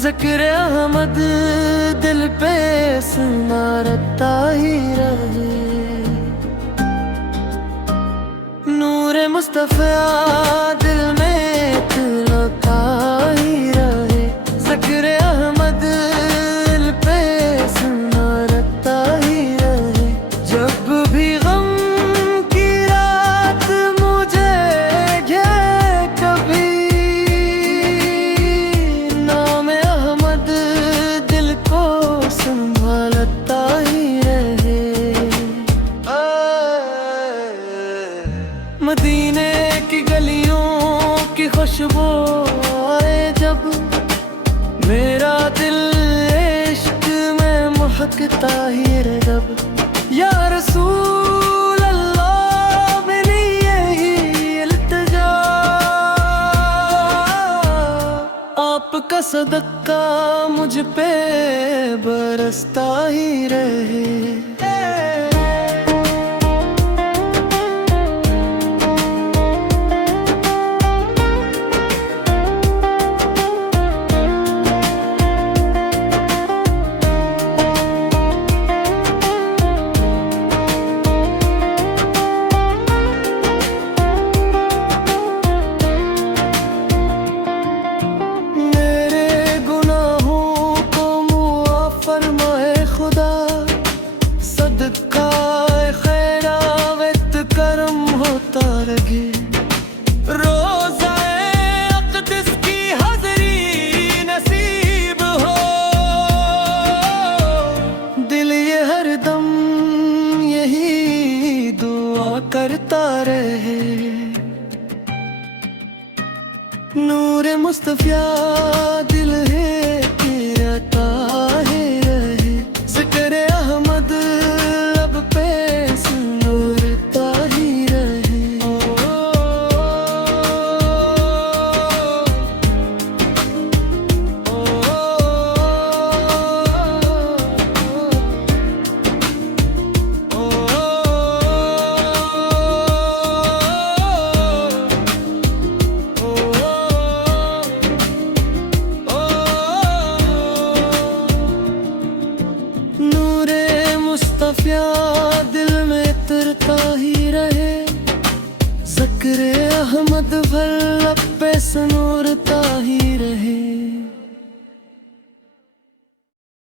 ज़िक्र अहमद दिल पे सुनारता ही रहे। नूर मुस्तफ़ा दिल में तिलका ही रहे। ज़िक्र अहमद दिल पे सुनारता ही रहे। जब भी गम की रात मुझे घेरे कभी, नाम अहमद दिल को संभालता ही रहे। मदीने की गलियों की खुशबू आए जब, मेरा दिल इश्क में महकता ही रहे। जब या रसूल अल्लाह मेरी यही इल्तिजा, आपका सदका मुझ पे बरसता ही रहे। करता रहे। नूर मुस्तफ़ा दिल है रहता है रहे। ज़िक्र अहमद लब पे सुनूरता ही रहे। दिल में तरता ही रहे। ज़िक्र अहमद भर लब पे